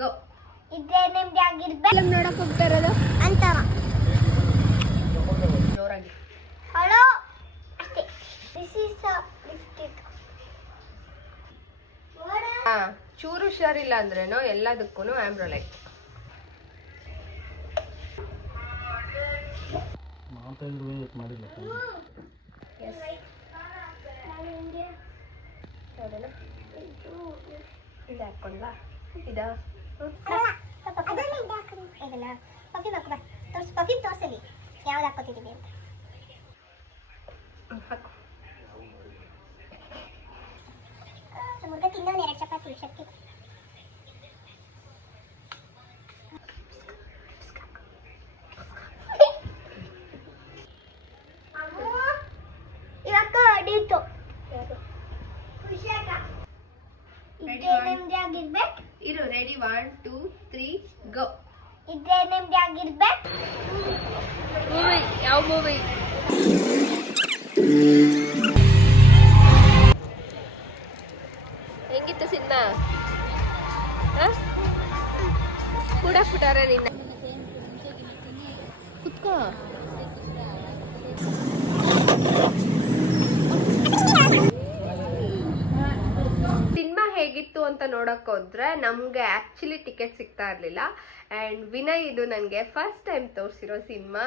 ಗೋ. ಇದ್ರೆ ನಿಮ್ಗೆ ಆಗಿರ್ಬೇಕು ನೋಡಕ್ ಹೋಗ್ತಾ ಇರೋದು ಅಂತಾರ ಜೋರಾಗಿ. ಹಲೋ ಅಷ್ಟೇ. This is lipstick. ಚೂರು ಹುಷಾರಿಲ್ಲ ಅಂದ್ರೇನು ಎಲ್ಲದಕ್ಕೂ ಆಮ್ರೊಲೈಟ್. ಇದು ಹಾಕೊಂಡ್ಲಾ ಇದಾ ಪರ್ಫ್ಯೂಮ್ ತೋರಿಸಲಿ ಯಾವ್ದು ಹಾಕೋತಿದ್ದೀವಿ ಅಂತ. ಹಾಕು. ಮುರ್ಗ ತಿನ್ನೋನು 2 ಚಪಾತಿ ಶಕ್ತಿ. ಇವಾಗ ಅಡಿತು ಖುಷಿಯಾಗ ಇದ್ರೆ ನಿಮ್ಗೆ ಆಗಿರ್ಬೇಕು. ಇರು ರೆಡಿ 1 2 3 ಗೋ. ಇದ್ರೆ ನಿಮ್ಗೆ ಆಗಿರ್ಬೇಕು. ಮೂವಿ ಯಾವ ಮೂವಿ? ಹೆಂಗಿತ್ತು ಸಿನಿಮಾ? ಕೂಡಾಕ್ಬಿಟ್ಟಾರೆ ನಿನ್ನ. ಕುತ್ಕೋ. ಸಿನಿಮಾ ಹೇಗಿತ್ತು ಅಂತ ನೋಡಕ್ ಹೋದ್ರೆ ನಮ್ಗೆ ಆಕ್ಚುಲಿ ಟಿಕೆಟ್ ಸಿಗ್ತಾ ಇರ್ಲಿಲ್ಲ. ಅಂಡ್ ವಿನಯ್ ಇದು ನನಗೆ ಫಸ್ಟ್ ಟೈಮ್ ತೋರಿಸಿರೋ ಸಿನಿಮಾ.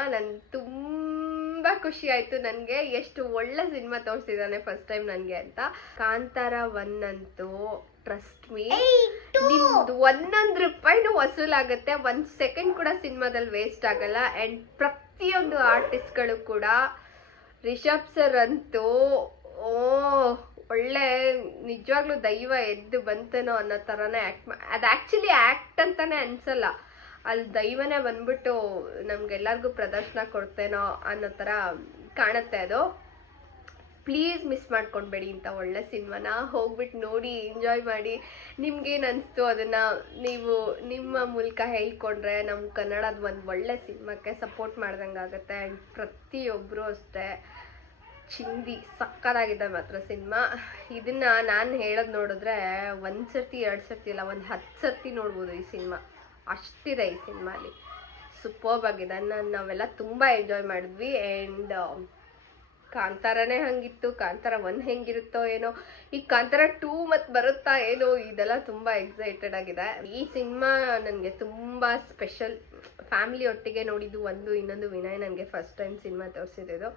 ತುಂಬಾ ಖುಷಿ ಆಯ್ತು ನನಗೆ, ಎಷ್ಟು ಒಳ್ಳೆ ಸಿನಿಮಾ ತೋರಿಸಿದಾನೆ ಫಸ್ಟ್ ಟೈಮ್ ನನಗೆ ಅಂತ. ಕಾಂತಾರ 1 ಅಂತೂ ಟ್ರಸ್ಟ್ ಮೀ ನಿಮ್ದು 1 ರೂಪಾಯಿನೂ ವಸೂಲಾಗುತ್ತೆ. 1 ಸೆಕೆಂಡ್ ಕೂಡ ಸಿನಿಮಾದಲ್ಲಿ ವೇಸ್ಟ್ ಆಗಲ್ಲ. ಅಂಡ್ ಪ್ರತಿಯೊಂದು ಆರ್ಟಿಸ್ಟ್ಗಳು ಕೂಡ, ರಿಷಬ್ ಸರ್ ಅಂತೂ ಒಳ್ಳೆ ನಿಜವಾಗ್ಲೂ ದೈವ ಎದ್ದು ಬಂತೇನೋ ಅನ್ನೋ ಥರನೇ ಅದು ಆ್ಯಕ್ಚುಲಿ ಆ್ಯಕ್ಟ್ ಅಂತಾನೆ ಅನ್ಸಲ್ಲ, ಅಲ್ಲಿ ದೈವನೇ ಬಂದ್ಬಿಟ್ಟು ನಮ್ಗೆಲ್ಲರಿಗೂ ಪ್ರದರ್ಶನ ಕೊಡ್ತೇನೋ ಅನ್ನೋ ಥರ ಕಾಣುತ್ತೆ ಅದು. ಪ್ಲೀಸ್ ಮಿಸ್ ಮಾಡ್ಕೊಳ್ಬೇಡಿ ಇಂಥ ಒಳ್ಳೆ ಸಿನಿಮಾನ. ಹೋಗ್ಬಿಟ್ಟು ನೋಡಿ ಎಂಜಾಯ್ ಮಾಡಿ. ನಿಮ್ಗೇನು ಅನಿಸ್ತು ಅದನ್ನು ನೀವು ನಿಮ್ಮ ಮೂಲಕ ಹೇಳ್ಕೊಂಡ್ರೆ ನಮ್ಮ ಕನ್ನಡದ ಒಂದು ಒಳ್ಳೆ ಸಿನಿಮಾಕ್ಕೆ ಸಪೋರ್ಟ್ ಮಾಡ್ದಂಗೆ ಆಗುತ್ತೆ. ಆ್ಯಂಡ್ ಪ್ರತಿಯೊಬ್ಬರು ಅಷ್ಟೇ ಚಿಂದಿ ಸಕ್ಕತ್ತಾಗಿದೆ ಮಾತ್ರ ಸಿನಿಮಾ. ಇದನ್ನ ನಾನು ಹೇಳೋದು ನೋಡಿದ್ರೆ 1 ಸರ್ತಿ 2 ಸರ್ತಿ ಇಲ್ಲ, 10 ಸರ್ತಿ ನೋಡ್ಬೋದು ಈ ಸಿನಿಮಾ, ಅಷ್ಟಿದೆ ಈ ಸಿನಿಮಾಲಿ. ಸೂಪರ್ಬ್ ಆಗಿದೆ. ನಾವೆಲ್ಲ ತುಂಬ ಎಂಜಾಯ್ ಮಾಡಿದ್ವಿ. ಆ್ಯಂಡ್ ಕಾಂತಾರನೇ ಹಂಗಿತ್ತು, ಕಾಂತಾರ 1 ಹೆಂಗಿರುತ್ತೋ ಏನೋ, ಈ ಕಾಂತಾರ 2 ಮತ್ತು ಬರುತ್ತಾ ಏನೋ, ಇದೆಲ್ಲ ತುಂಬ ಎಕ್ಸೈಟೆಡ್ ಆಗಿದೆ. ಈ ಸಿನಿಮಾ ನನಗೆ ತುಂಬ ಸ್ಪೆಷಲ್. ಫ್ಯಾಮಿಲಿ ಒಟ್ಟಿಗೆ ನೋಡಿದ್ದು ಒಂದು, ಇನ್ನೊಂದು ವಿನಯ್ ನನಗೆ ಫಸ್ಟ್ ಟೈಮ್ ಸಿನಿಮಾ ತೋರಿಸಿದ್ದು.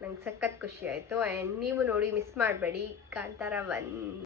ನಂಗೆ ಸಖತ್ ಖುಷಿ ಆಯಿತು. ಆ್ಯಂಡ್ ನೀವು ನೋಡಿ ಮಿಸ್ ಮಾಡಬೇಡಿ ಕಾಂತಾರ 1.